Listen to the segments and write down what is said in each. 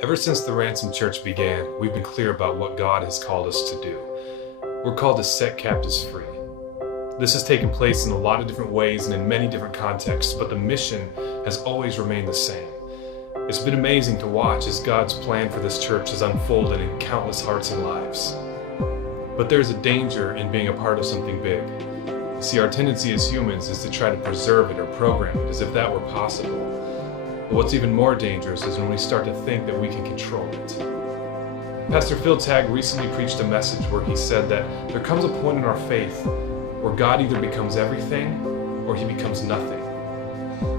Ever since the Ransom Church began, we've been clear about what God has called us to do. We're called to set captives free. This has taken place in a lot of different ways and in many different contexts, but the mission has always remained the same. It's been amazing to watch as God's plan for this church has unfolded in countless hearts and lives. But there's a danger in being a part of something big. See, our tendency as humans is to try to preserve it or program it as if that were possible. But what's even more dangerous is when we start to think that we can control it. Pastor Phil Tagg recently preached a message where he said that there comes a point in our faith where God either becomes everything or he becomes nothing.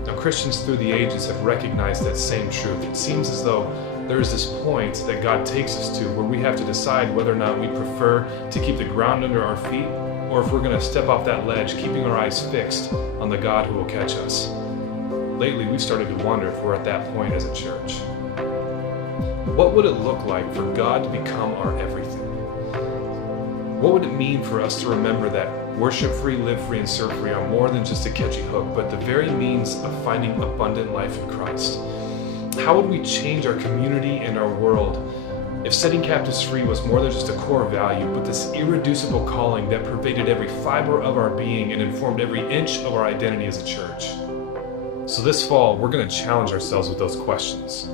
Now, Christians through the ages have recognized that same truth. It seems as though there is this point that God takes us to where we have to decide whether or not we prefer to keep the ground under our feet or if we're going to step off that ledge, keeping our eyes fixed on the God who will catch us. Lately, we've started to wonder if we're at that point as a church. What would it look like for God to become our everything? What would it mean for us to remember that worship free, live free, and serve free are more than just a catchy hook, but the very means of finding abundant life in Christ? How would we change our community and our world if setting captives free was more than just a core value, but this irreducible calling that pervaded every fiber of our being and informed every inch of our identity as a church? So this fall, we're going to challenge ourselves with those questions.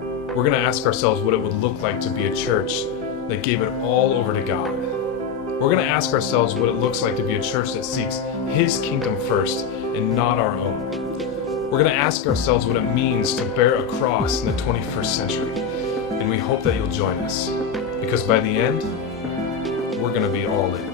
We're going to ask ourselves what it would look like to be a church that gave it all over to God. We're going to ask ourselves what it looks like to be a church that seeks His kingdom first and not our own. We're going to ask ourselves what it means to bear a cross in the 21st century. And we hope that you'll join us, because by the end, we're going to be all in.